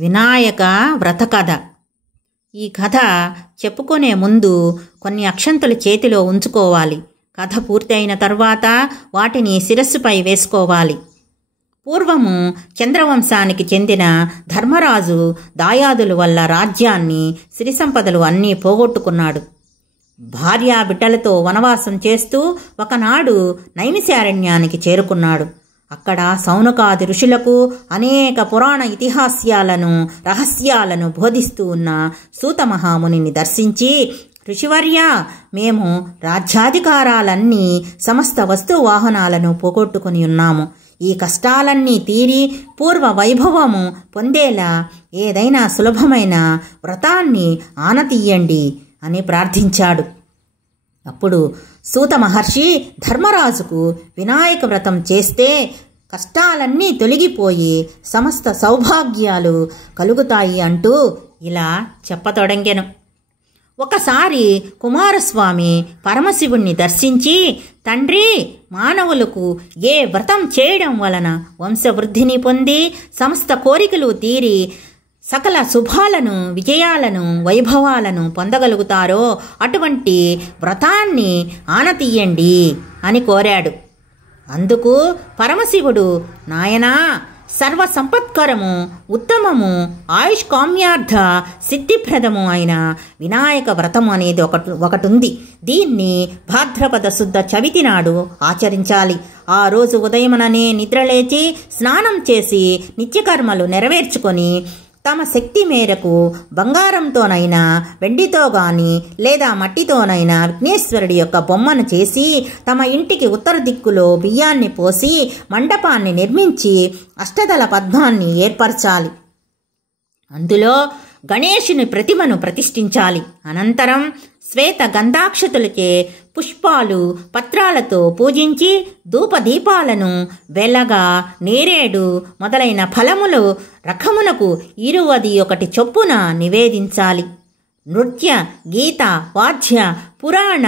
వినాయక వ్రత కథ. ఈ కథ చెప్పుకునే ముందు కొన్ని అక్షంతలు చేతిలో ఉంచుకోవాలి. కథ పూర్తయిన తర్వాత వాటిని శిరస్సుపై వేసుకోవాలి. పూర్వము చంద్రవంశానికి చెందిన ధర్మరాజు దాయాదుల వల్ల రాజ్యాన్ని, సిరి సంపదలు అన్నీ పోగొట్టుకున్నాడు. భార్యా బిడ్డలతో వనవాసం చేస్తూ ఒకనాడు నైమిశారణ్యానికి చేరుకున్నాడు. అక్కడ సౌనకాది ఋషులకు అనేక పురాణ ఇతిహాస్యాలను, రహస్యాలను బోధిస్తూ ఉన్న సూత మహామునిని దర్శించి, ఋషివర్య, మేము రాజ్యాధికారాలన్నీ, సమస్త వస్తు వాహనాలను పోగొట్టుకుని ఉన్నాము. ఈ కష్టాలన్నీ తీరి పూర్వ వైభవము పొందేలా ఏదైనా సులభమైన వ్రతాన్ని ఆనతీయండి అని ప్రార్థించాడు. అప్పుడు సూత మహర్షి ధర్మరాజుకు వినాయక వ్రతం చేస్తే కష్టాలన్నీ తొలగిపోయి సమస్త సౌభాగ్యాలు కలుగుతాయి అంటూ ఇలా చెప్పతొడంగెను. ఒకసారి కుమారస్వామి పరమశివుణ్ణి దర్శించి, తండ్రి, మానవులకు ఏ వ్రతం చేయడం వలన వంశవృద్ధిని పొంది సమస్త కోరికలు తీరి సకల శుభాలను, విజయాలను, వైభవాలను పొందగలుగుతారో అటువంటి వ్రతాన్ని ఆనతీయండి అని కోరాడు. అందుకు పరమశివుడు, నాయనా, సర్వ సంపత్కరము, ఉత్తమము, ఆయుష్కామ్యార్థ సిద్ధిప్రదము అయిన వినాయక వ్రతము అనేది ఒకటుంది. దీన్ని భాద్రపద శుద్ధ చవితి నాడు ఆచరించాలి. ఆ రోజు ఉదయముననే నిద్రలేచి స్నానం చేసి నిత్యకర్మలు నెరవేర్చుకొని తమ శక్తి మేరకు బంగారంతోనైనా, వెండితో గాని లేదా మట్టితోనైనా విఘ్నేశ్వరుడి యొక్క బొమ్మను చేసి తమ ఇంటికి ఉత్తర దిక్కులో బియ్యాన్ని పోసి మండపాన్ని నిర్మించి అష్టదళ పద్మాన్ని ఏర్పరచాలి. అందులో గణేశుని ప్రతిమను ప్రతిష్ఠించాలి. అనంతరం శ్వేత గంధాక్షతులచే పుష్పాలు, పత్రాలతో పూజించి ధూపదీపాలను, వెలగ, నేరేడు మొదలైన ఫలములు రకమునకు 21 చొప్పున నివేదించాలి. నృత్య, గీత, వాద్య, పురాణ,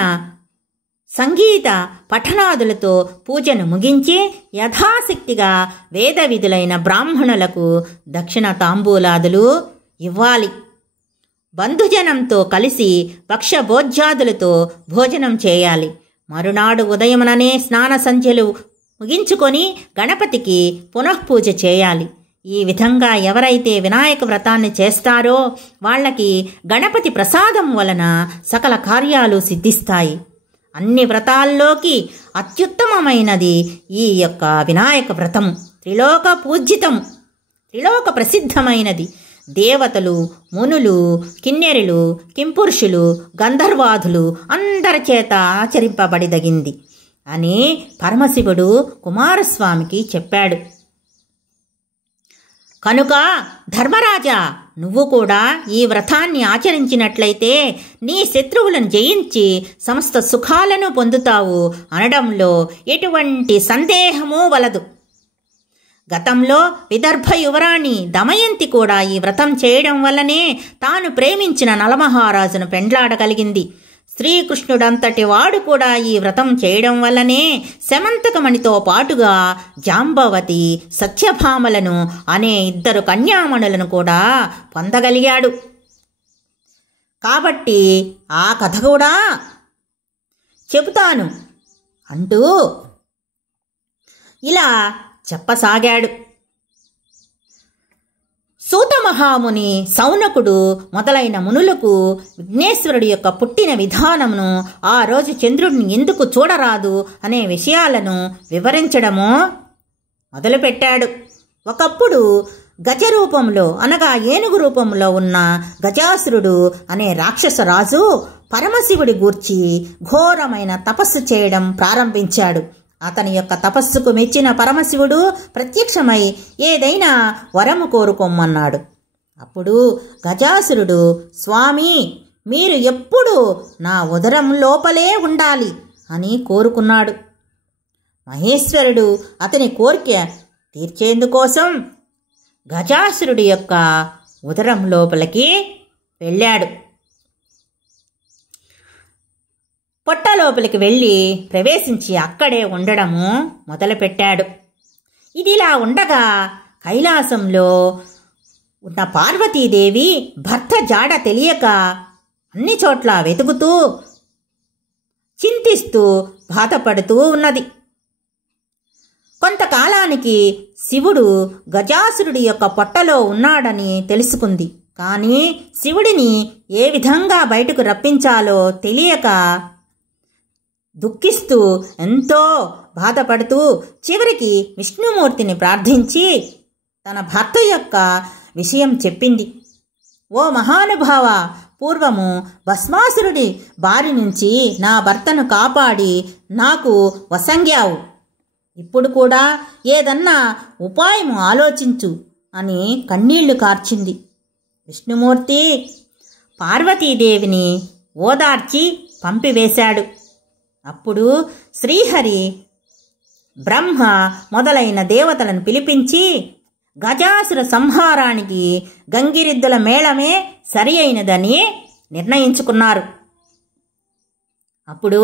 సంగీత పఠనాదులతో పూజను ముగించి యథాశక్తిగా వేద విధులైన బ్రాహ్మణులకు దక్షిణ తాంబూలాదులు ఇవ్వాలి. బంధుజనంతో కలిసి భక్ష్యభోజ్యాదులతో భోజనం చేయాలి. మరునాడు ఉదయముననే స్నాన సంధ్యలు ముగించుకొని గణపతికి పునఃపూజ చేయాలి. ఈ విధంగా ఎవరైతే వినాయక వ్రతాన్ని చేస్తారో వాళ్ళకి గణపతి ప్రసాదం వలన సకల కార్యాలు సిద్ధిస్తాయి. అన్ని వ్రతాల్లోకి అత్యుత్తమమైనది ఈ యొక్క వినాయక వ్రతము. త్రిలోక పూజితము, త్రిలోక ప్రసిద్ధమైనది. దేవతలు, మునులు, కిన్నెరులు, కింపురుషులు, గంధర్వాదులు అందరి చేత ఆచరింపబడిదగింది అని పరమశివుడు కుమారస్వామికి చెప్పాడు. కనుక ధర్మరాజా, నువ్వు కూడా ఈ వ్రతాన్ని ఆచరించినట్లయితే నీ శత్రువులను జయించి సమస్త సుఖాలను పొందుతావు అనడంలో ఎటువంటి సందేహమూ వలదు. గతంలో విదర్భ యువరాణి దమయంతి కూడా ఈ వ్రతం చేయడం వల్లనే తాను ప్రేమించిన నలమహారాజును పెండ్లాడగలిగింది. శ్రీకృష్ణుడంతటి వాడు కూడా ఈ వ్రతం చేయడం వల్లనే శమంతకమణితో పాటుగా జాంబవతి, సత్యభామలను అనే 2 కన్యామణులను కూడా పొందగలిగాడు. కాబట్టి ఆ కథ కూడా చెబుతాను అంటూ ఇలా చెప్పసాగాడు. సూత మహాముని, సౌనకుడు మొదలైన మునులకు విఘ్నేశ్వరుడి యొక్క పుట్టిన విధానమును, ఆ రోజు చంద్రుడిని ఎందుకు చూడరాదు అనే విషయాలను వివరించడము మొదలుపెట్టాడు. ఒకప్పుడు గజ రూపంలో అనగా ఏనుగు రూపంలో ఉన్న గజాసురుడు అనే రాక్షస రాజు పరమశివుడి గూర్చి ఘోరమైన తపస్సు చేయడం ప్రారంభించాడు. అతని యొక్క తపస్సుకు మెచ్చిన పరమశివుడు ప్రత్యక్షమై ఏదైనా వరము కోరుకోమన్నాడు. అప్పుడు గజాసురుడు, స్వామి, మీరు ఎప్పుడూ నా ఉదరం లోపలే ఉండాలి అని కోరుకున్నాడు. మహేశ్వరుడు అతని కోరిక తీర్చేందుకోసం గజాసురుడి యొక్క ఉదరం లోపలికి వెళ్ళాడు. పొట్ట లోపలికి వెళ్ళి ప్రవేశించి అక్కడే ఉండడము మొదలుపెట్టాడు. ఇదిలా ఉండగా కైలాసంలో ఉన్న పార్వతీదేవి భర్త జాడ తెలియక అన్ని చోట్ల వెతుకుతూ చింతిస్తూ బాధపడుతూ ఉన్నది. కొంతకాలానికి శివుడు గజాసురుడి యొక్క పొట్టలో ఉన్నాడని తెలుసుకుంది. కానీ శివుడిని ఏ విధంగా బయటకు రప్పించాలో తెలియక దుఃఖిస్తూ ఎంతో బాధపడుతూ చివరికి విష్ణుమూర్తిని ప్రార్థించి తన భర్త యొక్క విషయం చెప్పింది. ఓ మహానుభావ, పూర్వము భస్మాసురుడి బారి నుంచి నా భర్తను కాపాడి నాకు వసంగావు. ఇప్పుడు కూడా ఏదన్నా ఉపాయము ఆలోచించు అని కన్నీళ్లు కార్చింది. విష్ణుమూర్తి పార్వతీదేవిని ఓదార్చి పంపివేశాడు. అప్పుడు శ్రీహరి బ్రహ్మ మొదలైన దేవతలను పిలిపించి గజాసుర సంహారానికి గంగిరెద్దుల మేళమే సరి అయినదని నిర్ణయించుకున్నారు. అప్పుడు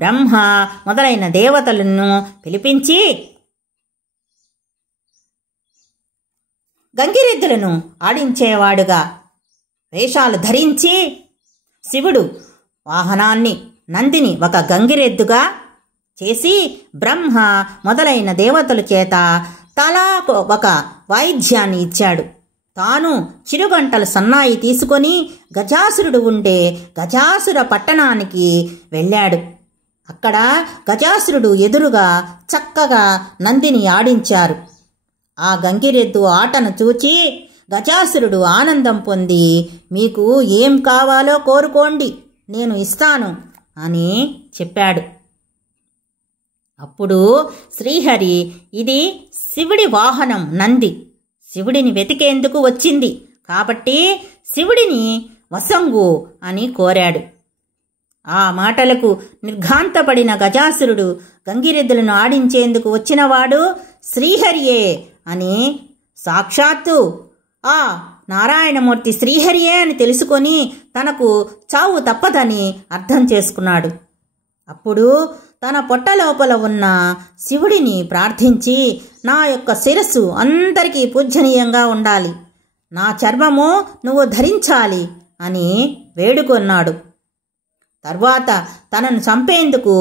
బ్రహ్మ మొదలైన దేవతలను పిలిపించి గంగిరెద్దులను ఆడించేవాడుగా వేషాలు ధరించి శివుడు వాహనాన్ని నందిని ఒక గంగిరెద్దుగా చేసి బ్రహ్మ మొదలైన దేవతల చేత తలా ఒక వాయిద్యాన్ని ఇచ్చాడు. తాను చిరుగంటల సన్నాయి తీసుకొని గజాసురుడు ఉండే గజాసుర పట్టణానికి వెళ్ళాడు. అక్కడ గజాసురుడు ఎదురుగా చక్కగా నందిని ఆడించారు. ఆ గంగిరెద్దు ఆటను చూచి గజాసురుడు ఆనందం పొంది మీకు ఏం కావాలో కోరుకోండి, నేను ఇస్తాను అని చెప్పాడు. అప్పుడు శ్రీహరి ఇది శివుడి వాహనం నంది, శివుడిని వెతికేందుకు వచ్చింది కాబట్టి శివుడిని వసంగు అని కోరాడు. ఆ మాటలకు నిర్ఘాంతపడిన గజాసురుడు గంగిరెద్దులను ఆడించేందుకు వచ్చినవాడు శ్రీహరియే అని సాక్షాత్తు ఆ నారాయణమూర్తి శ్రీహరియే అని తెలుసుకొని తనకు చావు తప్పదని అర్థం చేసుకున్నాడు. అప్పుడు తన పొట్ట లోపల ఉన్న శివుడిని ప్రార్థించి నా యొక్క శిరస్సు అందరికీ పూజనీయంగా ఉండాలి, నా చర్మము నువ్వు ధరించాలి అని వేడుకొన్నాడు. తర్వాత తనను చంపేందుకు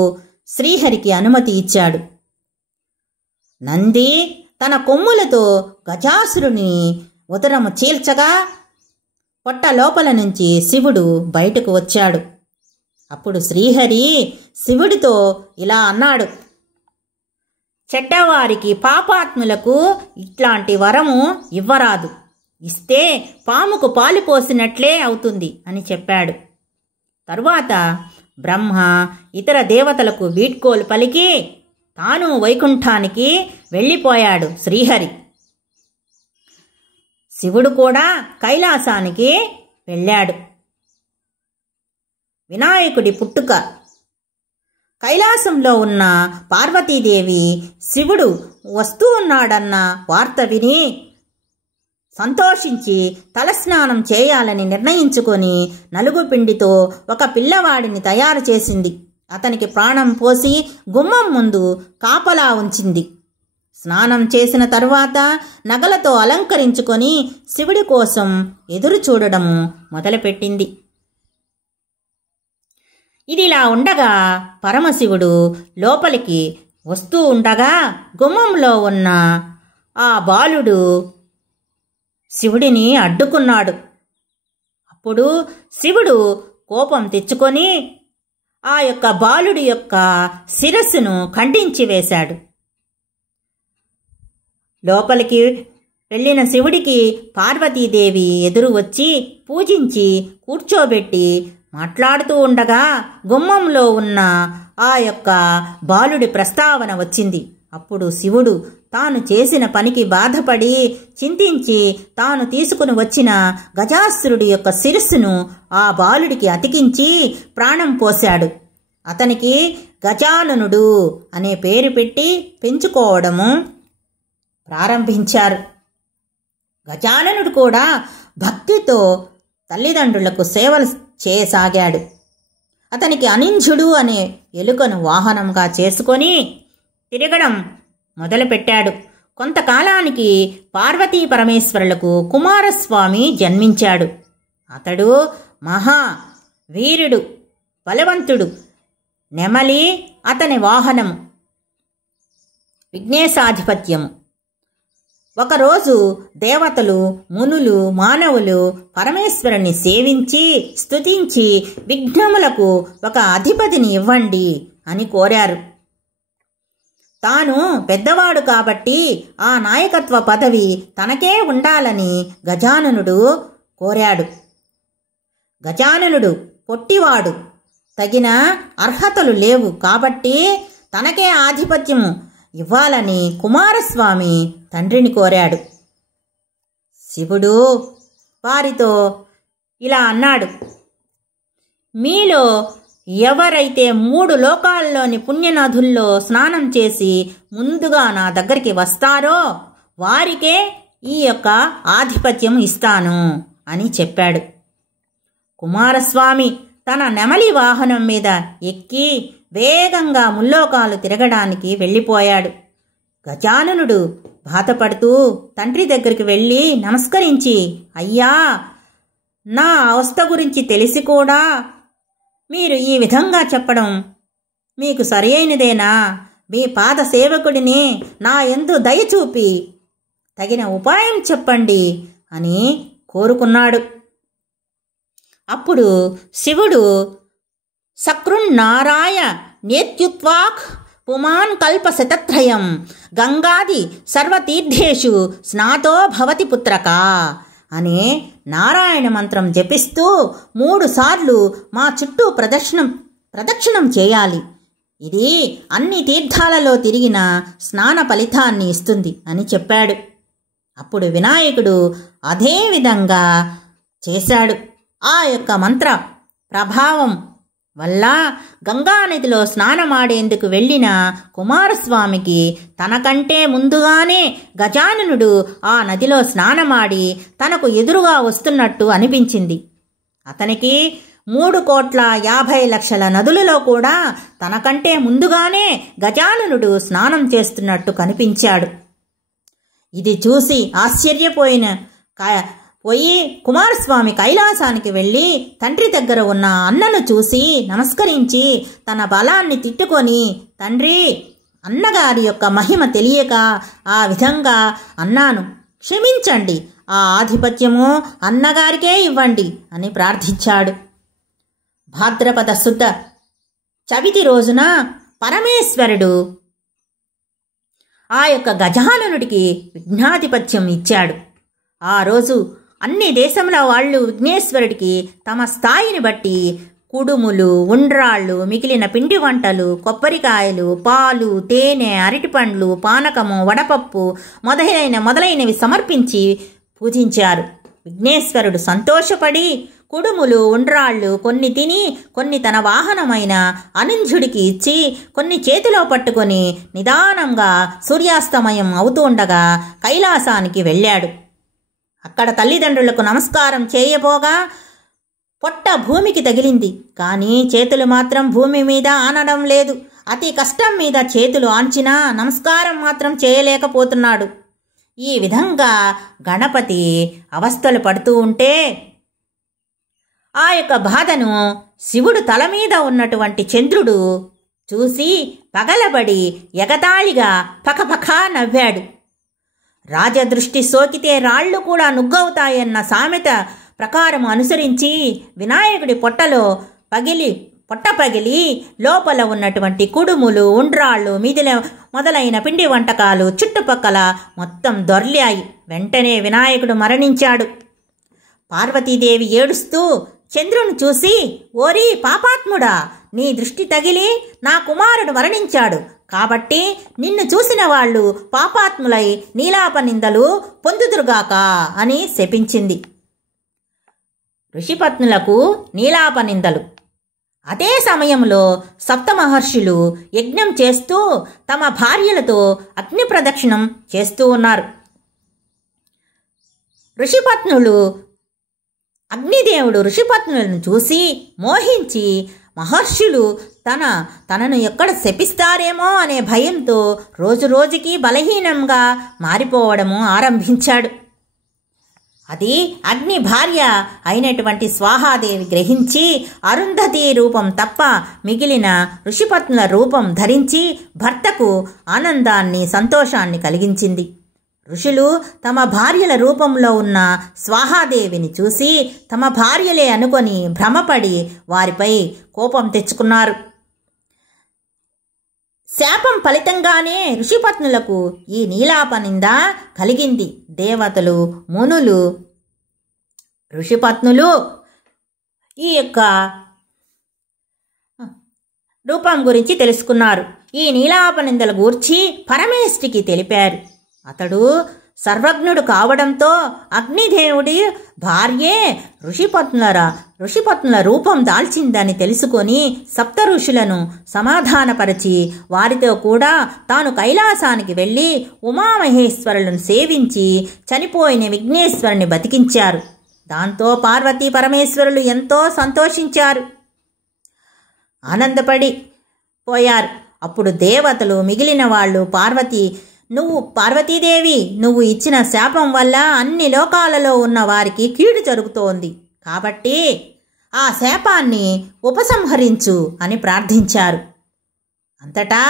శ్రీహరికి అనుమతి ఇచ్చాడు. నంది తన కొమ్ములతో గజాసురుని ఉదరము చీల్చగా పొట్ట లోపల నుంచి శివుడు బయటకు వచ్చాడు. అప్పుడు శ్రీహరి శివుడితో ఇలా అన్నాడు, చెడ్డవారికి పాపాత్ములకు ఇట్లాంటి వరము ఇవ్వరాదు, ఇస్తే పాముకు పాలు పోసినట్లే అవుతుంది అని చెప్పాడు. తరువాత బ్రహ్మ ఇతర దేవతలకు వీడ్కోలు పలికి తాను వైకుంఠానికి వెళ్ళిపోయాడు. శ్రీహరి శివుడు కూడా కైలాసానికి వెళ్ళాడు. వినాయకుడి పుట్టుక. కైలాసంలో ఉన్న పార్వతీదేవి శివుడు వస్తూ ఉన్నాడన్న వార్త విని సంతోషించి తలస్నానం చేయాలని నిర్ణయించుకొని నలుగు పిండితో ఒక పిల్లవాడిని తయారు చేసింది. అతనికి ప్రాణం పోసి గుమ్మం ముందు కాపలా ఉంచింది. స్నానం చేసిన తరువాత నగలతో అలంకరించుకొని శివుడి కోసం ఎదురు చూడడము మొదలుపెట్టింది. ఇదిలా ఉండగా పరమశివుడు లోపలికి వస్తూ ఉండగా గుమ్మంలో ఉన్న ఆ బాలుడు శివుడిని అడ్డుకున్నాడు. అప్పుడు శివుడు కోపం తెచ్చుకొని ఆ యొక్క బాలుడి యొక్క శిరస్సును ఖండించి వేశాడు. లోపలికి వెళ్ళిన శివుడికి పార్వతీదేవి ఎదురు వచ్చి పూజించి కూర్చోబెట్టి మాట్లాడుతూ ఉండగా గుమ్మంలో ఉన్న ఆ యొక్క బాలుడి ప్రస్తావన వచ్చింది. అప్పుడు శివుడు తాను చేసిన పనికి బాధపడి చింతించి తాను తీసుకుని వచ్చిన గజాసురుడి యొక్క శిరస్సును ఆ బాలుడికి అతికించి ప్రాణం పోశాడు. అతనికి గజాననుడు అనే పేరు పెట్టి పెంచుకోవడము ప్రారంభించారు. గజాననుడు కూడా భక్తితో తల్లిదండ్రులకు సేవలు చేయసాగాడు. అతనికి అనింజుడు అనే ఎలుకను వాహనంగా చేసుకొని తిరగడం మొదలుపెట్టాడు. కొంతకాలానికి పార్వతీ పరమేశ్వరులకు కుమారస్వామి జన్మించాడు. అతడు మహా వీరుడు, బలవంతుడు. నెమలి అతని వాహనము, విఘ్నేశాధిపత్యము. ఒకరోజు దేవతలు, మునులు, మానవులు పరమేశ్వరుని సేవించి స్తుతించి విఘ్నములకు ఒక అధిపతిని ఇవ్వండి అని కోరారు. తాను పెద్దవాడు కాబట్టి ఆ నాయకత్వ పదవి తనకే ఉండాలని గజాననుడు కోరాడు. గజాననుడు పొట్టివాడు, తగిన అర్హతలు లేవు కాబట్టి తనకే ఆధిపత్యము ఇవ్వాలని కుమారస్వామి తండ్రిని కోరాడు. శివుడు వారితో ఇలా అన్నాడు: మీలో ఎవరైతే 3 లోకాల్లోని పుణ్యనదుల్లో స్నానం చేసి ముందుగా నా దగ్గరికి వస్తారో వారికే ఈ యొక్క ఆధిపత్యం ఇస్తాను అని చెప్పాడు. కుమారస్వామి తన నెమలి వాహనం మీద ఎక్కి వేగంగా ముల్లోకాలు తిరగడానికి వెళ్ళిపోయాడు. గజాననుడు బాధపడుతూ తండ్రి దగ్గరికి వెళ్ళి నమస్కరించి, అయ్యా, నా అవస్థ గురించి తెలిసి కూడా మీరు ఈ విధంగా చెప్పడం మీకు సరియైనదేనా? మీ పాద సేవకుడిని నా యందు దయచూపి తగిన ఉపాయం చెప్పండి అని కోరుకున్నాడు. అప్పుడు శివుడు సకృన్నారాయ నేత్యుత్వాక్ పుమాన్ కల్ప శతత్రయం గంగాది సర్వతీర్థేషు స్నాతో భవతి పుత్రక అనే నారాయణ మంత్రం జపిస్తూ 3 సార్లు మా చుట్టూ ప్రదక్షిణం చేయాలి. ఇది అన్ని తీర్థాలలో తిరిగిన స్నాన ఫలితాన్ని ఇస్తుంది అని చెప్పాడు. అప్పుడు వినాయకుడు అదే విధంగా చేశాడు. ఆ యొక్క మంత్ర ప్రభావం వల్ల గంగానదిలో స్నానమాడేందుకు వెళ్ళిన కుమారస్వామికి తనకంటే ముందుగానే గజాననుడు ఆ నదిలో స్నానమాడి తనకు ఎదురుగా వస్తున్నట్టు అనిపించింది. అతనికి 3,50,00,000 నదులలో కూడా తనకంటే ముందుగానే గజాననుడు స్నానం చేస్తున్నట్టు కనిపించాడు. ఇది చూసి ఆశ్చర్యపోయి కుమారస్వామి కైలాసానికి వెళ్ళి తండ్రి దగ్గర ఉన్న అన్నను చూసి నమస్కరించి తన బలాన్ని తిట్టుకొని, తండ్రి, అన్నగారి యొక్క మహిమ తెలియక ఆ విధంగా అన్నాను, క్షమించండి, ఆ ఆధిపత్యము అన్నగారికే ఇవ్వండి అని ప్రార్థించాడు. భాద్రపద శుద్ధ చవితి రోజున పరమేశ్వరుడు ఆ యొక్క గజాననుడికి విఘ్నాధిపత్యం ఇచ్చాడు. ఆ రోజు అన్ని దేశముల వాళ్ళు విఘ్నేశ్వరుడికి తమ స్థాయిని బట్టి కుడుములు, ఉండ్రాళ్ళు, మిగిలిన పిండి వంటలు, కొబ్బరికాయలు, పాలు, తేనె, అరటిపండ్లు, పానకము, వడపప్పు మొదలైనవి సమర్పించి పూజించారు. విఘ్నేశ్వరుడు సంతోషపడి కుడుములు, ఉండ్రాళ్ళు కొన్ని తిని కొన్ని తన వాహనమైన అనింద్యుడికి ఇచ్చి కొన్ని చేతిలో పట్టుకొని నిదానంగా సూర్యాస్తమయం అవుతూ ఉండగా కైలాసానికి వెళ్ళాడు. అక్కడ తల్లిదండ్రులకు నమస్కారం చేయబోగా పొట్ట భూమికి తగిలింది. కానీ చేతులు మాత్రం భూమి మీద ఆనడం లేదు. అతి కష్టం మీద చేతులు ఆంచినా నమస్కారం మాత్రం చేయలేకపోతున్నాడు. ఈ విధంగా గణపతి అవస్థలు పడుతూ ఉంటే ఆ యొక్క బాధను శివుడు తల మీద ఉన్నటువంటి చంద్రుడు చూసి పగలబడి ఎగతాళిగా పకపకా నవ్వాడు. రాజదృష్టి సోకితే రాళ్లు కూడా నుగ్గవుతాయన్న సామెత ప్రకారం అనుసరించి వినాయకుడి పొట్ట పగిలి లోపల ఉన్నటువంటి కుడుములు, ఉండ్రాళ్ళు, మొదలైన పిండి వంటకాలు చుట్టుపక్కల మొత్తం దొర్లాయి. వెంటనే వినాయకుడు మరణించాడు. పార్వతీదేవి ఏడుస్తూ చంద్రుని చూసి, ఓరి పాపాత్ముడా, నీ దృష్టి తగిలి నా కుమారుడు మరణించాడు కాబట్టి నిన్ను చూసిన వాళ్ళు పాపాత్ములై నీలాపనిందలు పొందుదురుగాక అని శపించింది. ఋషిపత్నులకు నీలాపనిందలు. అదే సమయంలో సప్తమహర్షులు యజ్ఞం చేస్తూ తమ భార్యలతో అగ్ని ప్రదక్షిణం చేస్తూ ఉన్నారు. అగ్నిదేవుడు ఋషిపత్నులను చూసి మోహించి మహర్షులు తనను ఎక్కడ శపిస్తారేమో అనే భయంతో రోజురోజుకి బలహీనంగా మారిపోవడము ఆరంభించాడు. అది అగ్ని భార్య అయినటువంటి స్వాహాదేవి గ్రహించి అరుంధతి రూపం తప్ప మిగిలిన ఋషిపత్నుల రూపం ధరించి భర్తకు ఆనందాన్ని సంతోషాన్ని కలిగించింది. ఋషులు తమ భార్యల రూపంలో ఉన్న స్వాహాదేవిని చూసి తమ భార్యలే అనుకొని భ్రమపడి వారిపై కోపం తెచ్చుకున్నారు. శాపం ఫలితంగానే ఋషిపత్నులకు ఈ నీలాపనింద కలిగింది. దేవతలు, మునులు, ఋషిపత్నులు ఈ యొక్క రూపం గురించి తెలుసుకున్నారు. ఈ నీలాపనిందల గూర్చి పరమేష్ఠికి తెలిపారు. అతడు సర్వజ్ఞుడు కావడంతో అగ్నిదేవుడి భార్యే ఋషిపత్నుల రూపం దాల్చిందని తెలుసుకొని సప్త ఋషులను సమాధానపరిచి వారితో కూడా తాను కైలాసానికి వెళ్ళి ఉమామహేశ్వరులను సేవించి చనిపోయిన విఘ్నేశ్వరుని బతికించారు. దాంతో పార్వతీ పరమేశ్వరులు ఎంతో సంతోషించారు, ఆనందపడి పోయారు. అప్పుడు దేవతలు మిగిలిన వాళ్ళు పార్వతీదేవి నువ్వు ఇచ్చిన శాపం వల్ల అన్ని లోకాలలో ఉన్న వారికి కీడు జరుగుతోంది, కాబట్టి ఆ శాపాన్ని ఉపసంహరించు అని ప్రార్థించారు. అంతటా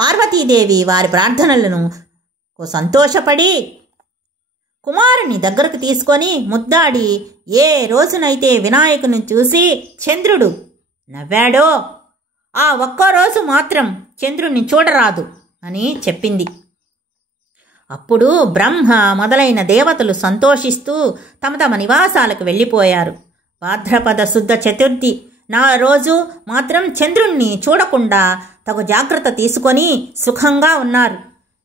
పార్వతీదేవి వారి ప్రార్థనలను సంతోషపడి కుమారుని దగ్గరకు తీసుకొని ముద్దాడి ఏ రోజునైతే వినాయకుని చూసి చంద్రుడు నవ్వాడో ఆ ఒక్కరోజు మాత్రం చంద్రుణ్ణి చూడరాదు అని చెప్పింది. అప్పుడు బ్రహ్మ మొదలైన దేవతలు సంతోషిస్తూ తమ తమ నివాసాలకు వెళ్ళిపోయారు. భాద్రపద శుద్ధ చతుర్థి రోజు మాత్రం చంద్రుణ్ణి చూడకుండా తగు జాగ్రత్త తీసుకొని సుఖంగా ఉన్నారు.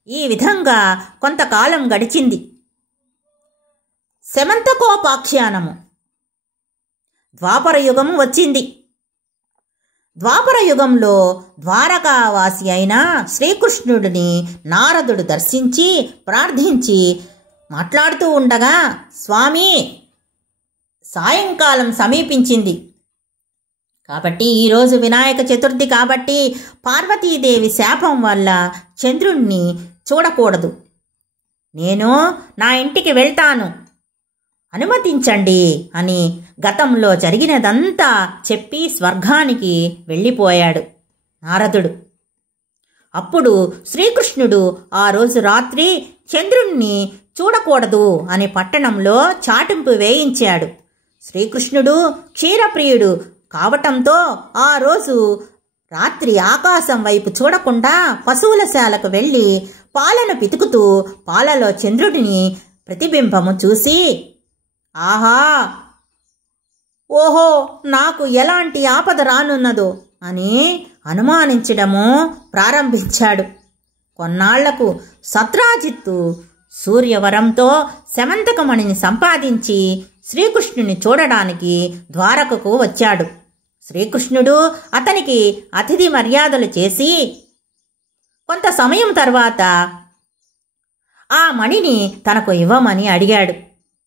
ఈ విధంగా కొంతకాలం గడిచింది. శమంతకోపాఖ్యానము. ద్వాపరయుగం వచ్చింది. ద్వాపరయుగంలో ద్వారకావాసి అయిన శ్రీకృష్ణుడిని నారదుడు దర్శించి ప్రార్థించి మాట్లాడుతూ ఉండగా, స్వామి, సాయంకాలం సమీపించింది కాబట్టి ఈరోజు వినాయక చతుర్థి కాబట్టి పార్వతీదేవి శాపం వల్ల చంద్రుణ్ణి చూడకూడదు. నేను నా ఇంటికి వెళ్తాను, అనుమతించండి అని గతంలో జరిగినదంతా చెప్పి స్వర్గానికి వెళ్ళిపోయాడు నారదుడు. అప్పుడు శ్రీకృష్ణుడు ఆ రోజు రాత్రి చంద్రుణ్ణి చూడకూడదు అని పట్టణంలో చాటింపు వేయించాడు. శ్రీకృష్ణుడు క్షీరప్రియుడు కావటంతో ఆ రోజు రాత్రి ఆకాశం వైపు చూడకుండా పశువుల శాలకు వెళ్ళి పాలను పితుకుతూ పాలలో చంద్రుడిని ప్రతిబింబము చూసి, ఆహా, ఓహో, నాకు ఎలాంటి ఆపద రానున్నదో అని అనుమానించడము ప్రారంభించాడు. కొన్నాళ్లకు సత్రాజిత్తు సూర్యవరంతో శమంతకమణిని సంపాదించి శ్రీకృష్ణుని చూడడానికి ద్వారకకు వచ్చాడు. శ్రీకృష్ణుడు అతనికి అతిథి మర్యాదలు చేసి కొంత సమయం తర్వాత ఆ మణిని తనకు ఇవ్వమని అడిగాడు.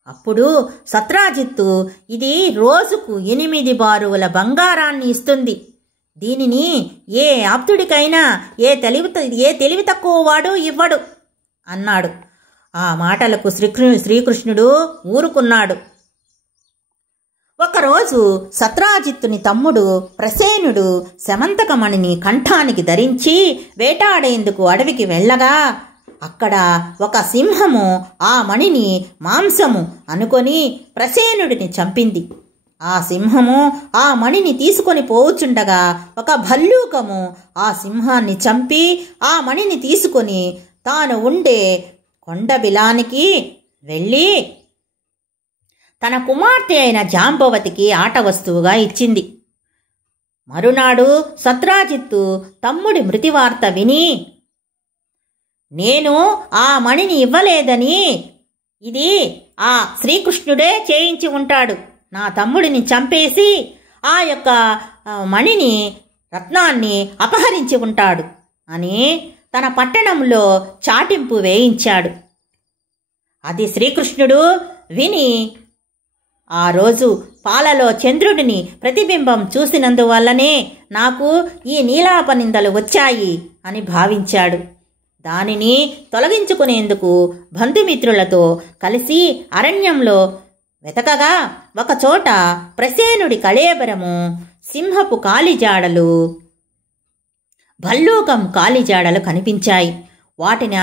అప్పుడు సత్రాజిత్తు, ఇది రోజుకు 8 బారుల బంగారాన్ని ఇస్తుంది, దీనిని ఏ ఆప్తుడికైనా ఏ తెలివి తక్కువ వాడు ఇవ్వడు అన్నాడు. ఆ మాటలకు శ్రీకృష్ణుడు ఊరుకున్నాడు. ఒకరోజు సత్రాజిత్తుని తమ్ముడు ప్రసేనుడు శమంతకమణిని కంఠానికి ధరించి వేటాడేందుకు అడవికి వెళ్ళగా అక్కడ ఒక సింహము ఆ మణిని మాంసము అనుకొని ప్రసేనుడిని చంపింది. ఆ సింహము ఆ మణిని తీసుకొని పోవుచుండగా ఒక భల్లూకము ఆ సింహాన్ని చంపి ఆ మణిని తీసుకొని తాను ఉండే కొండబిలానికి వెళ్ళి తన కుమార్తె అయిన జాంబవతికి ఆట వస్తువుగా ఇచ్చింది. మరునాడు సత్రాజిత్తు తమ్ముడి మృతి వార్త విని, నేను ఆ మణిని ఇవ్వలేదని, ఇది ఆ శ్రీకృష్ణుడే చేయించి ఉంటాడు, నా తమ్ముడిని చంపేసి ఆ యొక్క మణిని రత్నాన్ని అపహరించి ఉంటాడు అని తన పట్టణంలో చాటింపు వేయించాడు. అది శ్రీకృష్ణుడు విని ఆ రోజు పాలలో చంద్రుడిని ప్రతిబింబం చూసినందువల్లనే నాకు ఈ నీలాపనిందలు వచ్చాయి అని భావించాడు. దానిని తొలగించుకునేందుకు బంధుమిత్రులతో కలిసి అరణ్యంలో వెతకగా ఒకచోట ప్రసేనుడి కళేబరము, సింహపు కాలిజాడలు, భల్లూకం కాలిజాడలు కనిపించాయి. వాటిని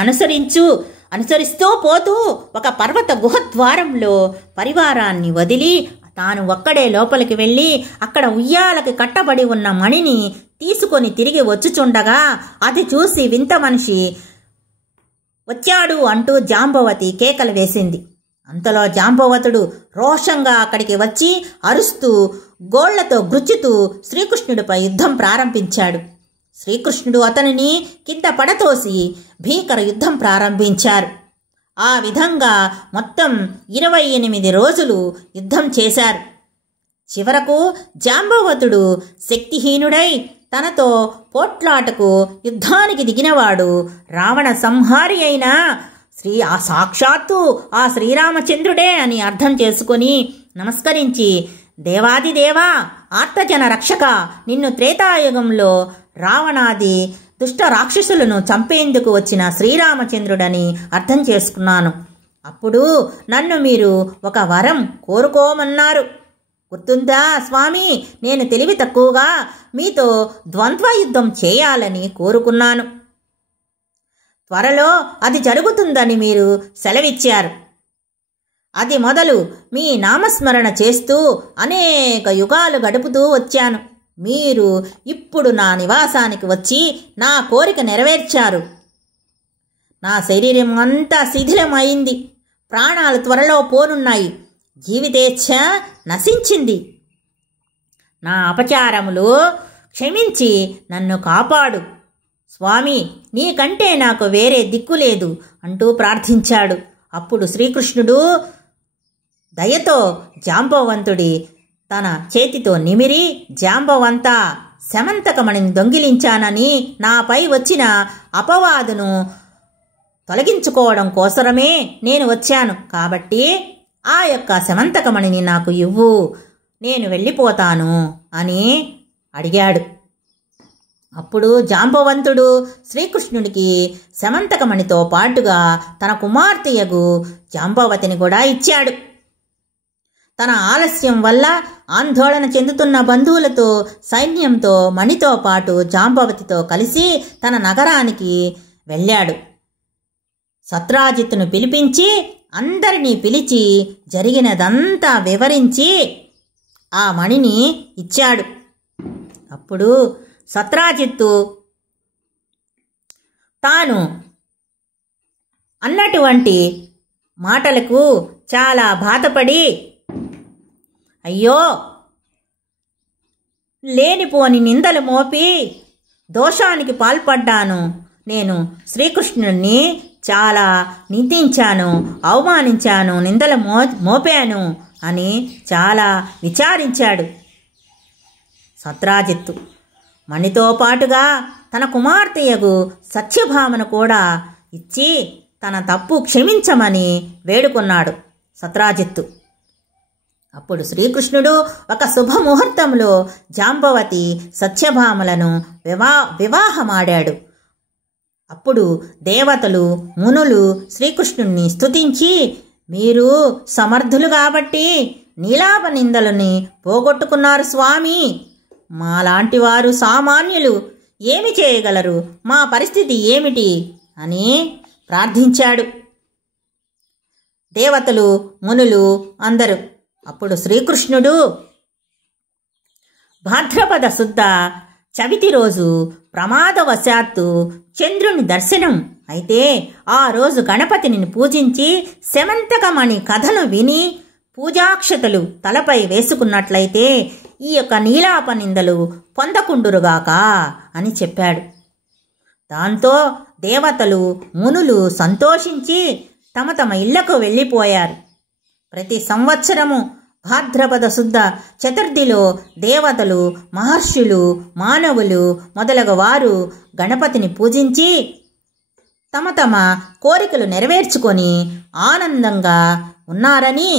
అనుసరిస్తూ పోతూ ఒక పర్వత గుహద్వారంలో పరివారాన్ని వదిలి తాను ఒక్కడే లోపలికి వెళ్ళి అక్కడ ఉయ్యాలకి కట్టబడి ఉన్న మణిని తీసుకొని తిరిగి వచ్చుచుండగా అది చూసి వింత మనిషి వచ్చాడు అంటూ జాంబవతి కేకలు వేసింది. అంతలో జాంబవతుడు రోషంగా అక్కడికి వచ్చి అరుస్తూ గోళ్లతో గుచ్చుతూ శ్రీకృష్ణుడిపై యుద్ధం ప్రారంభించాడు. శ్రీకృష్ణుడు అతనిని కింద పడతోసి భీకర యుద్ధం ప్రారంభించారు. ఆ విధంగా మొత్తం 28 రోజులు యుద్ధం చేశారు. చివరకు జాంబవతుడు శక్తిహీనుడై తనతో పోట్లాటకు యుద్ధానికి దిగినవాడు రావణ సంహారి అయిన సాక్షాత్తు ఆ శ్రీరామచంద్రుడే అని అర్థం చేసుకొని నమస్కరించి, దేవాదిదేవా, ఆర్తజన రక్షక, నిన్ను త్రేతాయుగంలో రావణాది దుష్ట రాక్షసులను చంపేందుకు వచ్చిన శ్రీరామచంద్రుడని అర్థం చేసుకున్నాను. అప్పుడు నన్ను మీరు ఒక వరం కోరుకోమన్నారు. గుర్తుందా స్వామి? నేను తెలివి తక్కువగా మీతో ద్వంద్వ యుద్ధం చేయాలని కోరుకున్నాను. త్వరలో అది జరుగుతుందని మీరు సెలవిచ్చారు. అది మొదలు మీ నామస్మరణ చేస్తూ అనేక యుగాలు గడుపుతూ వచ్చాను. మీరు ఇప్పుడు నా నివాసానికి వచ్చి నా కోరిక నెరవేర్చారు. నా శరీరం అంతా శిథిలమైంది. ప్రాణాలు త్వరలో పోనున్నాయి. జీవితేచ్ఛ నశించింది. నా అపచారములు క్షమించి నన్ను కాపాడు స్వామి, నీకంటే నాకు వేరే దిక్కు లేదు అంటూ ప్రార్థించాడు. అప్పుడు శ్రీకృష్ణుడు దయతో జాంబవంతుడి తన చేతితో నిమిరి, జాంబవంతా, శమంతకమణిని దొంగిలించానని నాపై వచ్చిన అపవాదును తొలగించుకోవడం కోసరమే నేను వచ్చాను. కాబట్టి ఆ యొక్క శమంతకమణిని నాకు ఇవ్వు, నేను వెళ్ళిపోతాను అని అడిగాడు. అప్పుడు జాంబవంతుడు శ్రీకృష్ణుడికి శమంతకమణితో పాటుగా తన కుమార్తెయగు జాంబవతిని కూడా ఇచ్చాడు. తన ఆలస్యం వల్ల ఆందోళన చెందుతున్న బంధువులతో, సైన్యంతో, మణితో పాటు జాంబవతితో కలిసి తన నగరానికి వెళ్ళాడు. సత్రాజిత్తును పిలిపించి అందరినీ పిలిచి జరిగినదంతా వివరించి ఆ మణిని ఇచ్చాడు. అప్పుడు సత్రాజిత్తు తాను అన్నటువంటి మాటలకు చాలా బాధపడి, అయ్యో, లేనిపోని నిందలు మోపి దోషానికి పాల్పడ్డాను. నేను శ్రీకృష్ణుడిని చాలా నిందించాను, అవమానించాను, నిందలు మోపాను అని చాలా విచారించాడు. సత్రాజిత్తు మణితో పాటుగా తన కుమార్తెయగు సత్యభామను కూడా ఇచ్చి తన తప్పు క్షమించమని వేడుకున్నాడు సత్రాజిత్తు. అప్పుడు శ్రీకృష్ణుడు ఒక శుభముహూర్తంలో జాంబవతి, సత్యభామలను వివాహమాడాడు. అప్పుడు దేవతలు, మునులు శ్రీకృష్ణుణ్ణి స్తుతించి, మీరు సమర్థులు కాబట్టి నీలాప నిందలని పోగొట్టుకున్నారు స్వామి. మాలాంటి వారు సామాన్యులు ఏమి చేయగలరు? మా పరిస్థితి ఏమిటి అని ప్రార్థించాడు. దేవతలు, మునులు అందరూ. అప్పుడు శ్రీకృష్ణుడు భాద్రపద శుద్ధ చవితి రోజు ప్రమాదవశాత్తు చంద్రుని దర్శనం అయితే ఆ రోజు గణపతిని పూజించి శమంతకమణి కథను విని పూజాక్షతలు తలపై వేసుకున్నట్లయితే ఈ యొక్క నీలాప నిందలు పొందకుండురుగాక అని చెప్పాడు. దాంతో దేవతలు, మునులు సంతోషించి తమ తమ ఇళ్లకు వెళ్ళిపోయారు. ప్రతి సంవత్సరము భాద్రపద శుద్ధ చతుర్థిలో దేవతలు, మహర్షులు, మానవులు మొదలగు వారు గణపతిని పూజించి తమ తమ కోరికలు నెరవేర్చుకొని ఆనందంగా ఉన్నారని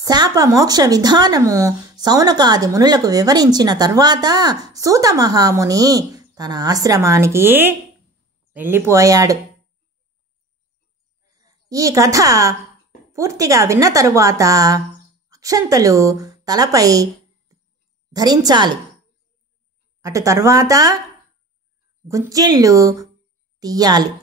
శాప మోక్ష విధానము సౌనకాది మునులకు వివరించిన తర్వాత సూత మహాముని తన ఆశ్రమానికి వెళ్ళిపోయాడు. ఈ కథ పూర్తిగా విన్న తరువాత అక్షంతలు తలపై ధరించాలి. అటు తర్వాత గుంజిళ్ళు తీయాలి.